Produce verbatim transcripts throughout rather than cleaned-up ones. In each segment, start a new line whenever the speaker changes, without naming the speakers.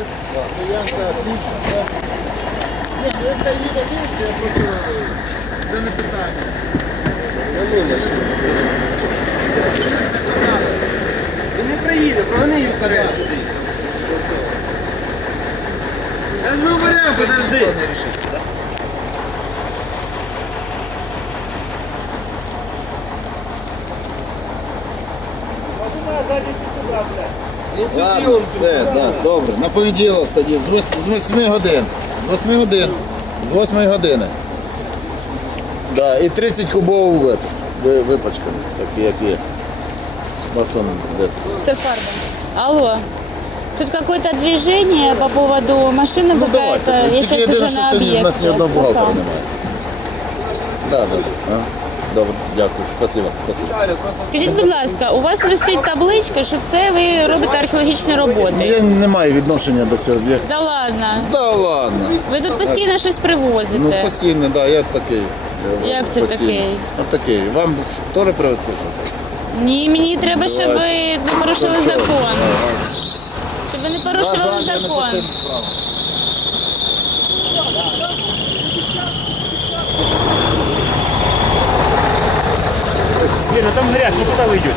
Стоянка отлично, так? Ні, ну якщо їде дивиться, я просто... Це не питання.
Вони машини. Він не приїде, прогони її вперед сюди. Зараз ми вберемо, подожди.
Ладно, все, да, добре. На понеділок тоді, з вос- з восьми годин. З восьми годин. З восьмої години. Да, і тридцять кубов ви- ви- випачками, такі як є. Басон де-то.
Все фарба. Алло. Тут какое-то движение по поводу машины
Ну
какая-то.
давайте.
Я
Тільки
сейчас
єдине,
уже
що
на
сьогодні в нас ні
объекте.
одного бухгалтера
Пока.
немає. Да, да. А? Добре, дякую. Спасибо. Спасибо.
Скажіть, будь ласка, у вас висить табличка, що це ви робите археологічні роботи?
Я не маю відношення до цього об'єкту.
Да ладно.
Да ладно.
Ви тут постійно щось
Ну
привозите.
постійно, да, я такий. Я
Як це
постійно.
такий?
От такий. Вам теж привезти? що?
Ні, мені треба, щоб ви не порушили
Що?
закон. Щоб ви не
На
порушили
жаль, я не
закон.
по тим справам.
Лена, там грязь, ну куда вы идете?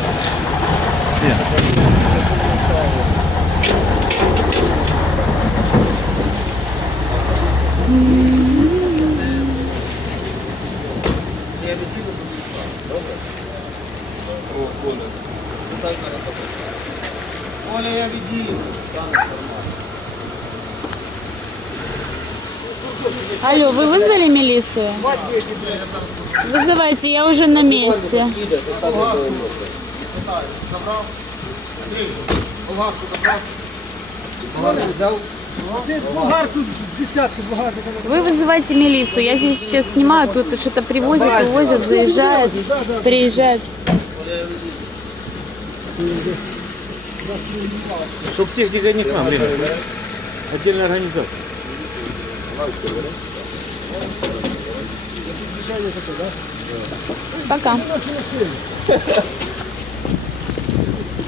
Оля, я від'їду.
Алло, вы вызвали милицию? Вызывайте, я уже на месте.
Забрав? Андрій, болгарку забрав?
Болгар тут десятки багажников.
Вы вызывайте милицию. Я здесь сейчас снимаю, тут что-то привозят, вывозят, заезжают, приезжают.
Чтоб техника не к нам, Лена. Отдельная организация.
Пока.